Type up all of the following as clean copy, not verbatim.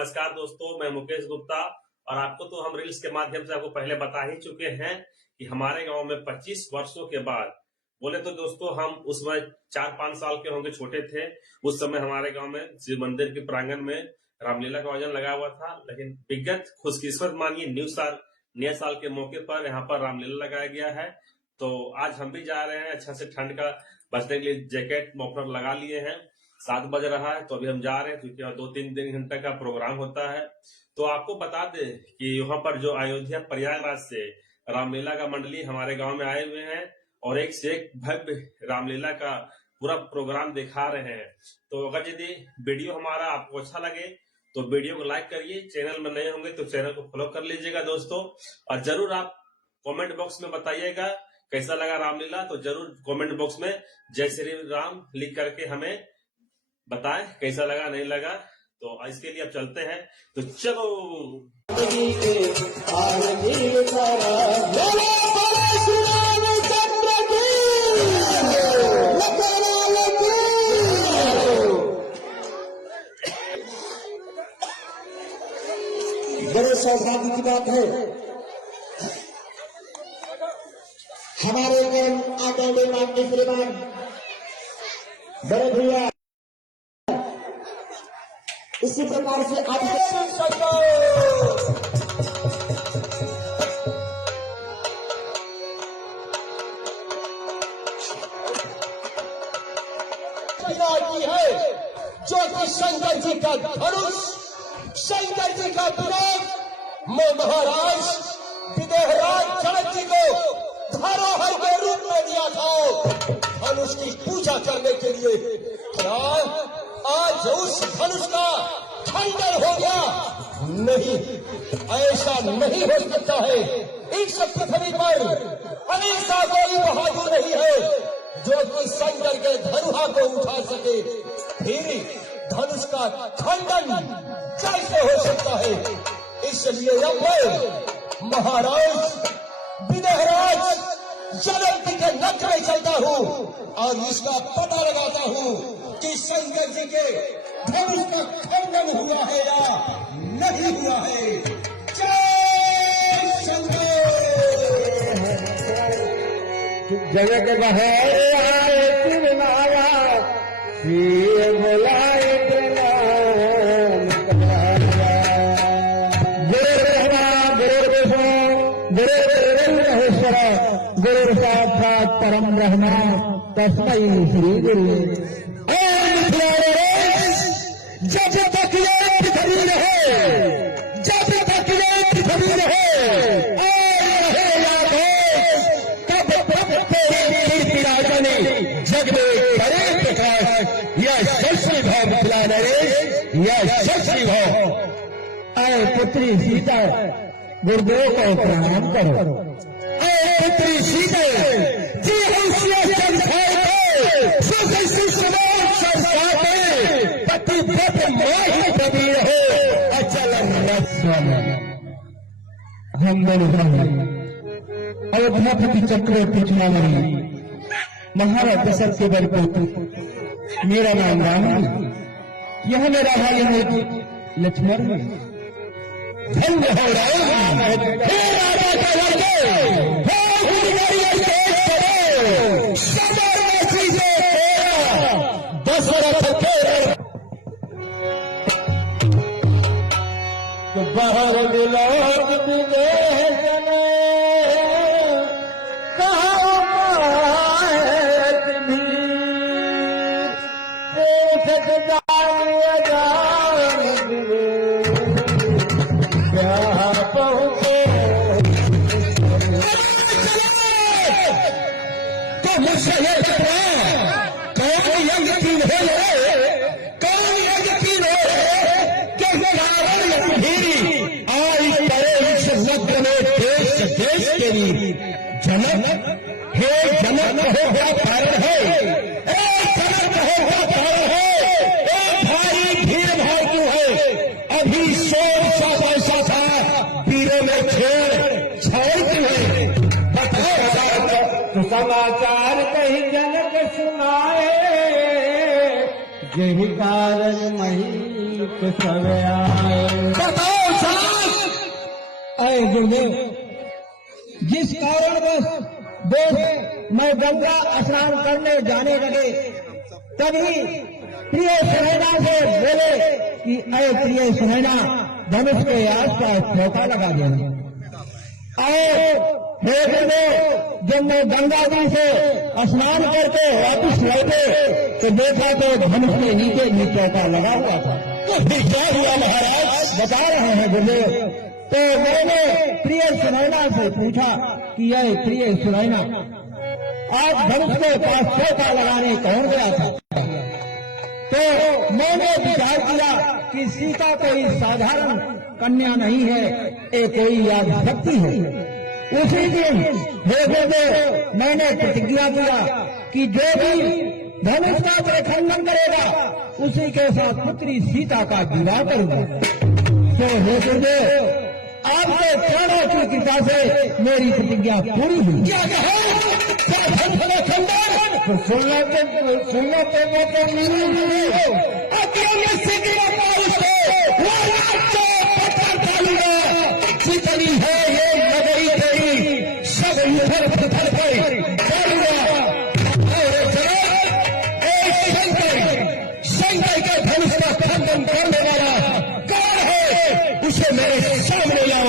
नमस्कार दोस्तों, मैं मुकेश गुप्ता। और आपको तो हम रील्स के माध्यम से आपको पहले बता ही चुके हैं कि हमारे गांव में 25 वर्षों के बाद, बोले तो दोस्तों हम उस समय 4-5 साल के होंगे, छोटे थे उस समय, हमारे गांव में शिव मंदिर के प्रांगण में रामलीला का आयोजन लगा हुआ था। लेकिन विगत खुशकिस्मत मानिए नए साल के मौके पर यहाँ पर रामलीला लगाया गया है। तो आज हम भी जा रहे हैं, अच्छा से ठंड का बचने के लिए जैकेट मफलर लगा लिए हैं। 7 बज रहा है तो अभी हम जा रहे हैं, क्योंकि 2-3 घंटे का प्रोग्राम होता है। तो आपको बता दें कि यहाँ पर जो अयोध्या प्रयागराज से रामलीला का मंडली हमारे गांव में आए हुए हैं और एक से एक भव्य रामलीला का पूरा प्रोग्राम दिखा रहे हैं। तो अगर यदि वीडियो हमारा आपको अच्छा लगे तो वीडियो को लाइक करिए, चैनल में नए होंगे तो चैनल को फॉलो कर लीजिएगा दोस्तों। और जरूर आप कमेंट बॉक्स में बताइएगा कैसा लगा रामलीला। तो जरूर कमेंट बॉक्स में जय श्री राम लिख करके हमें बताएं कैसा लगा, नहीं लगा। तो इसके लिए अब चलते हैं, तो चलो। बड़े सौभाग्य की बात है, हमारे आदरणीय माननीय श्रीमान बड़े भैया इसी प्रकार से आज की है, जो कि शंकर जी का धनुष, शंकर जी का विरोध में महाराज विदेहराज जनक जी को धरोहर के रूप में दिया था धनुष की पूजा करने के लिए। आज उस धनुष का खंडन हो गया। नहीं, ऐसा नहीं हो सकता है। इस पृथ्वी पर ऐसा कोई बहादुर नहीं है जो कि शंकर के धनुहा को उठा सके। फिर धनुष का खंडन कैसे हो सकता है? इसलिए अब मैं महाराज विदेहराज जनक जी के नख में चलता हूँ और इसका पता लगाता हूँ कि शंकर जी के धनुष का खंडन हुआ है या नहीं हुआ है। जय शंकर। जगत बहार आए माया ये बोलाए गुरु साक्षात परम ब्रह्म तस्मै श्री गुरु। जब तक ये पृथ्वी रहे, जब तक ये पृथ्वी रहे और रहे तब जग में बड़े प्रकाश यह शशि भाव मिला नरेश, यह शशि भाव। आए पुत्री सीता गुरुदेव को प्रणाम करो। पुत्री सीता जी पति व्रत माही प्रवीण हो अचल स्वामी। हम दोनों अयोध्यापति चक्रवर्ती चुनावी महाराज दशरथ के वर पुत्र, मेरा नाम राम है, यह मेरा भाई है लक्ष्मण। धन्य हो राम, हे राजा के लड़के, दशरथ के बाहर विलोक विदेह जनक, हे जनक हो गया कारण है, जनक हो गया कारण है। भारी भीड़ भाड़ क्यों है? अभी 100 पैसा था, वीरों में छेड़ छाड़ क्यों है? तो समाचार कहीं जनक सुनाए, यही कारण मही सब आए। गुरुदेव, जिस कारणवश दोस्त मैं गंगा स्नान करने जाने लगे, तभी प्रिय सुनैना से बोले कि अरे प्रिय सुनैना, धनुष के आसपास चौका लगा देना। और हे गुरुदेव, जब मैं गंगा जी से स्नान करके वापिस लौटे तो देखा तो धनुष के नीचे भी चौका लगा हुआ था। तो फिर क्या हुआ महाराज, बता रहे हैं गुरुदेव। तो मैंने प्रिय सुनैना से पूछा कि यह प्रिय सुनैना, आज धनुष के पास चौका लगाने कौन गया था? तो मैंने विचार किया कि सीता कोई साधारण कन्या नहीं है, ये कोई याद शक्ति है। उसी दिन हे गुरुदेव, मैंने प्रतिज्ञा किया कि जो भी धनुष का प्रखंडन करेगा उसी के साथ पुत्री सीता का विवाह करूंगा। तो हे गुरुदेव, आपके चरणों की कृपा से मेरी प्रतिज्ञा पूरी हुई। क्या सुनना जितनी है ये लगई तेरी, सब इधर उधर पर शंकर के धनुष का खंडन करने वाला कौन है, उसे मेरे सामने लाओ।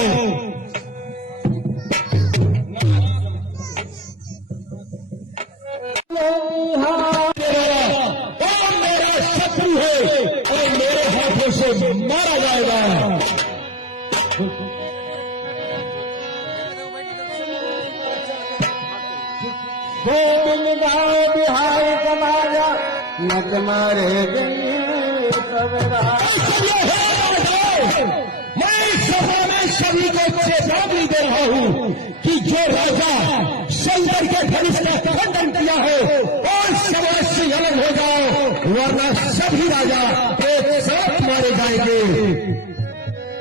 और मेरा शत्रु है और मेरे हाथों से मारा जाएगा। बिहार कमाया न तुम्हारे मैं सभा में सभी को चेतावनी दे रहा हूँ कि जो राजा शंकर के धनुष का खंडन किया है और समाज से अलग हो जाओ, वरना सभी राजा एक साथ मारे जाएंगे।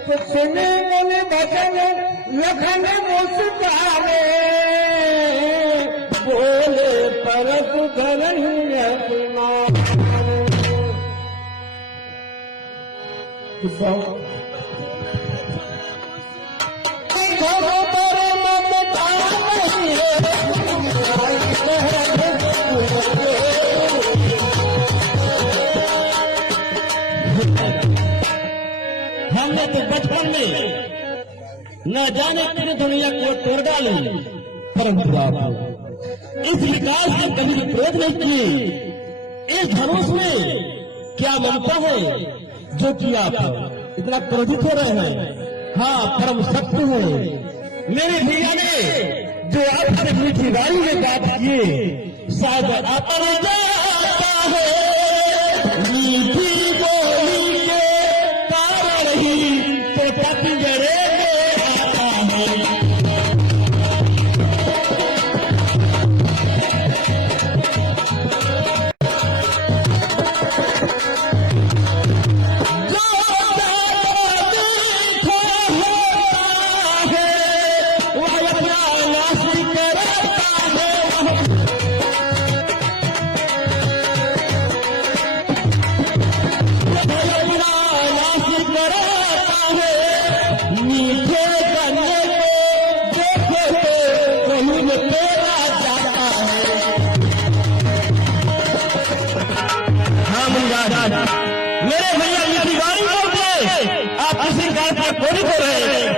तो सुने बोले भजन लखन मुस्कारे, बोले परत धरन हमने तो बचपन में न जाने कितने दुनिया को तोड़ डाली, परंतु आप इस विकास के कभी भी विरोध नहीं किए। इस धनुष में क्या ममता है जो कि आप इतना क्रोधित हो रहे हैं? हाँ, परम सत्य है। मेरे भैया ने जो आपसे मीठी वाणी में बात किए, शायद अपना जाता है मीठी बोली के कारण ही तो पतझड़े में आता है। मेरे भैया ये गाड़ी बोलते आप किसी बात पर कोई बोल रहे हैं।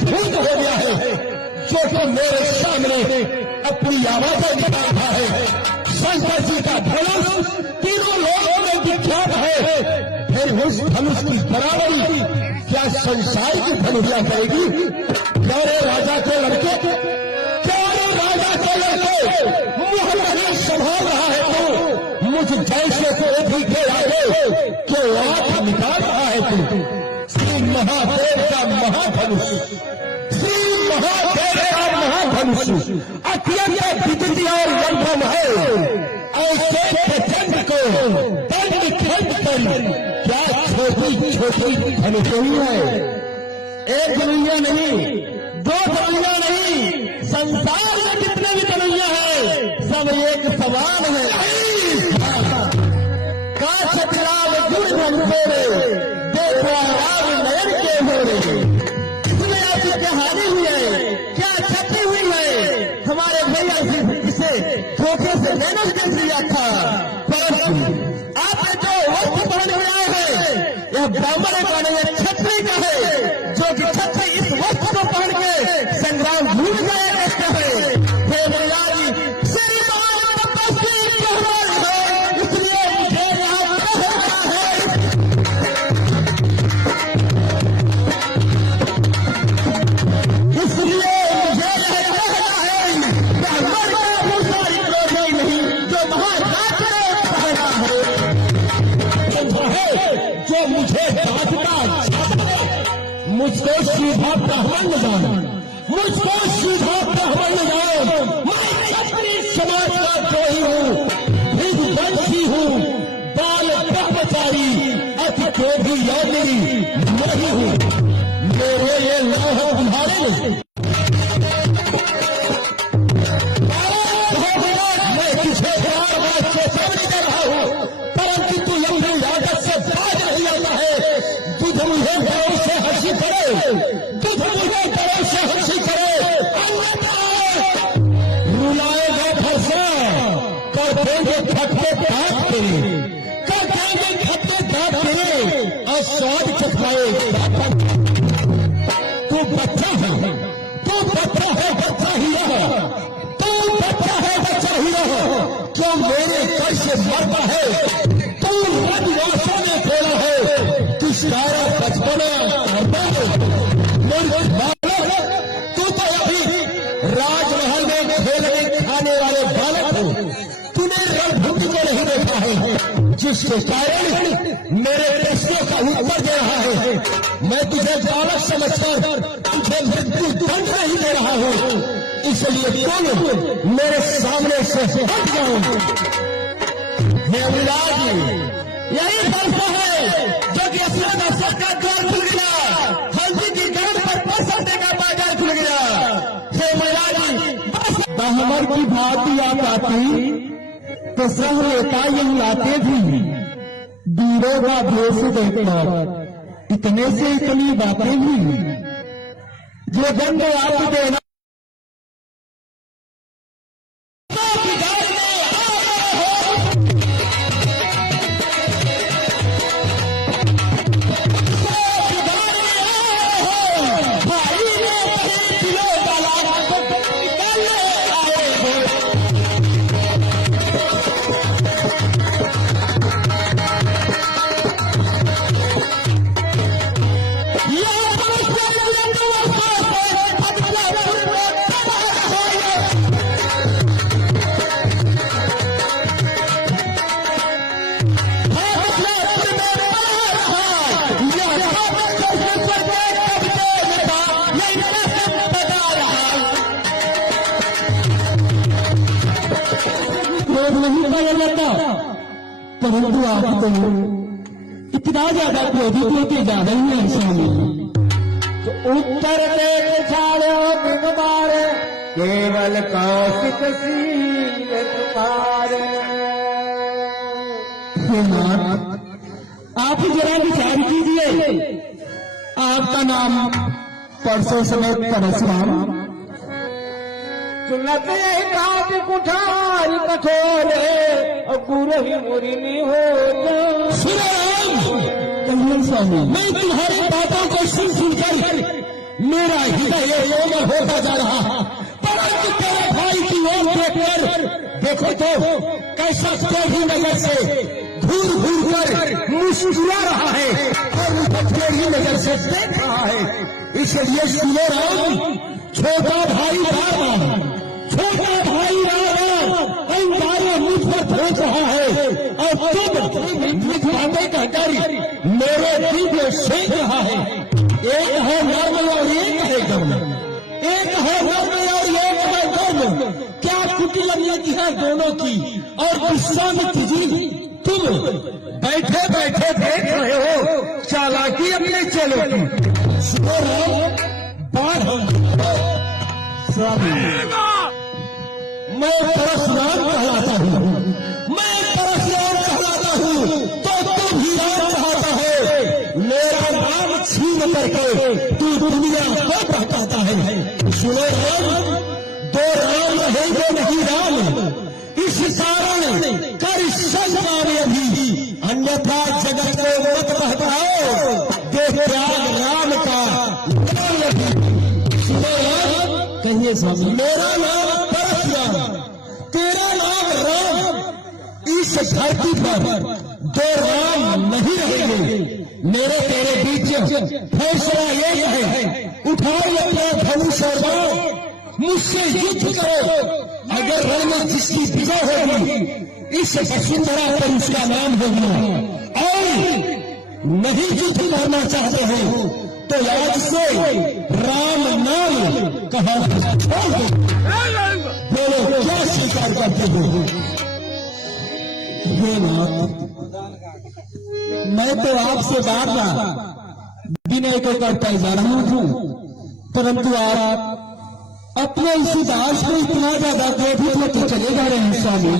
भूत हो गया है जो कि मेरे सामने अपनी आवाजें निकाल रहा है। शंकर जी का धनुष तीनों लोगों में विख्यात है, फिर उस धनुष धनुष की बराबरी क्या संसार की धनुषिया करेगी? क्यों रे राजा के लड़के, क्यों रे राजा के लड़के मुँह नहीं संभाल रहा है तू? मुझ जैसे कोठी के आगे क्यों आंख निकाल रहा है तू? श्री महादेव का महाधनुष, श्री महादेव का महाधनुष अत्यंत विद्युत और लंबन है। ऐसे प्रचंड को दंड खंड कर क्या छोटी छोटी धनुषियां है? एक धनुषिया नहीं, दो धनुषिया नहीं, संसार में जितने भी धनुषिया है सब एक समान है। का छत्राव गुण धनुषे देखो राम नयन के मोरे। इसमें ऐसी कहानी हुई है, क्या क्षति हुई है? हमारे भैया इसे धोखे से मैंने दिया था, परंतु आपने जो वस्त्र पहने हुए आए हैं यह ब्राह्मण का नहीं है, क्षत्रिय का है, जो कि क्षत्रिय इस वस्त्र को पहन के संग्राम भूल जाया करते हैं। हे भैया जी, श्रीमान तपस्वी कहलाए हैं, इसलिए मुझे यहाँ कहना है। इसलिए मुझे यह कहना है, ब्राह्मण का भूषारी कोई नहीं जो महाराज कहना है, जो मुझे बांटता मुझको सीधा ब्राह्मण जान, मुझको सीधा ब्राह्मण जान। मैं क्षत्रिय समाज का द्रोही हूँ, विध्वंसी हूँ, बाल ब्रह्मचारी, अति क्रोधी योगी नहीं हूँ। मेरे ये लौह तुम्हारे नहीं, मैं तुझे बार बार चेतावनी दे रहा हूँ, परंतु तू लंबी आदत से बाज नहीं आता है। तुझ मुझे गौरव से हंसी करे, तुझ मुझे गौरव से हंसी करे, रुलाएगा फरसा कर देंगे खट्टे दांत तेरे, कर देंगे खट्टे दांत तेरे और स्वाद चखाए। तू बच्चा है, तू बच्चा है, बच्चा ही रह, तू बच्चा है, बच्चा ही रह। जो मेरे कर से मरता है तू रजवासों ने खोला है, तू सारा बचपना तू तो अभी राजमहल में खेलने खाने वाले बालक हो, तूने रणभूमि को नहीं देखा है, जिसके कारण मेरे प्रश्नों का उत्तर दे रहा है। मैं तुझे बालक समझकर तुझे मृत्यु दंड नहीं दे रहा हूँ, इसलिए तुम मेरे सामने से हट जाओ। यही फलसा है जो कि असला दर्शक का द्वार खुल गया, हल्दी की गर्द पर पैसा का बाजार खुल गया। हे महाराज, ब्राह्मण की भांति आप आती तो सह लेता यही लाते भी, वीरों का भेष देखकर इतने से इतनी बातें भी, जो दंड आप देना नहीं पाया जाता, परंतु आप तो इतना ज्यादा क्रोधित होते जा रही है स्वामी। तो उत्तर देख छाड़ो बिगमार, केवल कौशिक सील तुम्हारे। आप जरा विचार कीजिए, आपका नाम परसों समेत परशुराम, सुनते काट कुठार कठोरे और पूरे ही मुरिनी हो। कल्याण स्वामी, मैं तुम्हारी बातों को सुन सुनकर मेरा हृदय रोमन होता जा रहा, परंतु तेरे भाई की ओर देखकर देखो तो कैसा क्रोधी नजर से घूर घूर कर मुस्कुरा रहा है। टेढ़ी नजर से देख रहा है। इसलिए सुनो राम, छोटा भाई राम, छोटा भाई राम अंगारे मुझ पर फेंक रहा है और तुम मुझ बातें कहकर मेरे दिल को सेंक रहा है। एक है नर्म और एक है गर्म, एक है नर्म और एक है गर्म। क्या कुटिलनियत है दोनों की और गुस्सा में तुझी। तुम बैठे बैठे देख रहे हो चालाकी अपने चेलों की। सुनो राम, बात स्वामी, मैं परशुराम कहलाता हूँ, मैं परशुराम कहलाता हूँ, तो तुम ही राम कहता है। मेरा नाम छीन करके तू दुनिया को बहकाता है। सुनो राम, दो राम रहेंगे नहीं राम, इस कारण कर संसार अभी, अन्यथा जगत को मत बहकाओ। देख त्याग राम का सुनो राम, कहिए स्वामी। मेरा नाम परशुराम, तेरा नाम राम। इस धरती पर दो राम नहीं रहेंगे। मेरे तेरे बीच फैसला एक है, उठाओ अपना धनुष और बाण, मुझसे युद्ध करो। अगर रण में जिसकी विजय होगी, इस वसुंधरा पर उसका नाम होगा। और नहीं युद्ध करना चाहते हो तो आज से राम नाम कहा छोड़ दो। बोलो क्या स्वीकार करते हो। हे नाथ, मैं तो आपसे बार विनय को करता जा रहा हूं, परंतु आप अपने इसी दास को इतना ज्यादा क्रोधित होते चले जा रहे हैं स्वामी।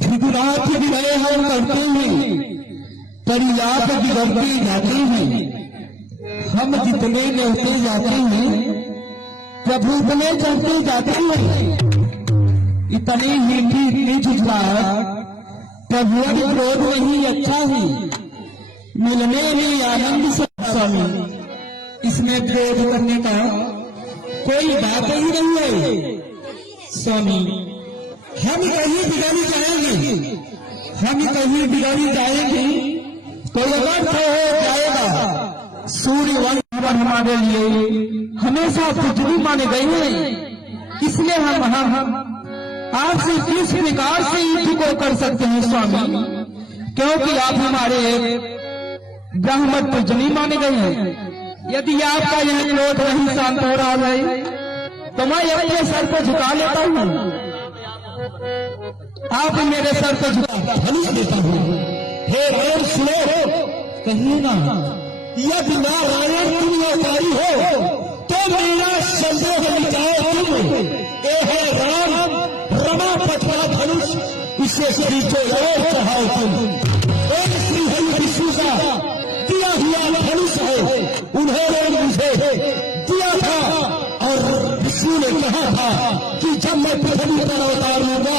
भिगुरात विनय हम करते हैं, परिलाप बिगड़ते जाते हैं। हम जितने न्योते जाते हैं, प्रभु इतने चढ़ते जाते हैं। इतनी मीठी इतनी झुझलाहट प्रभु की क्रोध नहीं अच्छा है, मिलने में आनंद से स्वामी। इसमें क्रोध करने का कोई बात ही नहीं है स्वामी। हम कहीं बिगाड़ी जाएंगे, हम कहीं बिगाड़ी जाएंगे तो अनर्थ हो जाएगा। सूर्य वंश पर हमारे लिए हमेशा बिजली माने गए हैं, इसलिए हम आपसे किस प्रकार से युद्ध को कर सकते हैं स्वामी, क्योंकि आप हमारे ब्राह्मण पूजनी माने गए हैं। यदि आपका यह क्रोध नहीं शांत हो रहा है तो मैं अपने सर को झुका लेता हूँ। आप मेरे सर को झुका धनुष देता हूँ। हे राम सुनो, कहिए ना, यदि नारायण तुम अवतारी हो तो मेरा संदेह मिटाओ तुम। ए है राम, रमापति का धनुष, इसे खींचो और चढ़ाओ तुम। एक श्री हरि विष्णु का दिया हुआ धनुष है, उन्होंने मुझे दिया था और विष्णु ने कहा था कि जब मैं पृथ्वी पर अवतार लूंगा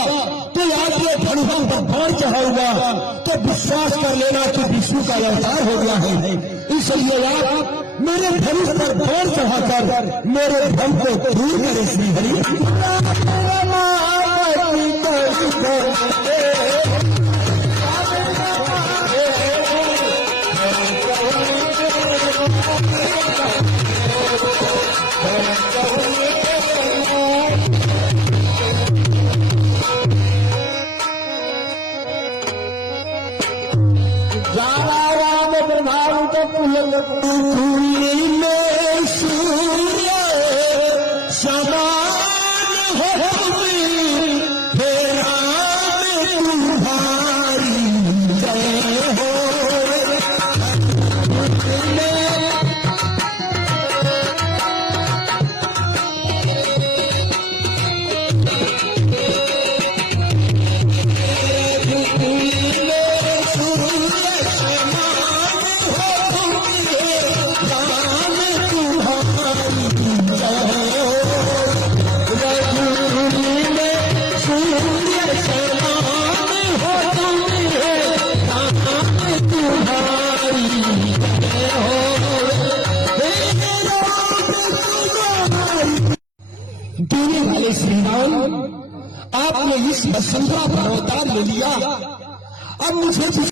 तो आज ये धनुष पर बाण चढ़ाऊंगा, तो विश्वास कर लेना कि विष्णु का अवतार हो गया है। इसलिए आप मेरे धनुष पर बाण चढ़ाकर मेरे भ्रम को दूर करें श्री हरि। पूरी में सूर्य समान हो तुम्हारी जय हो। देने वाले श्री राम, आपने इस वसुंधरा पर अवतार ले लिया, अब मुझे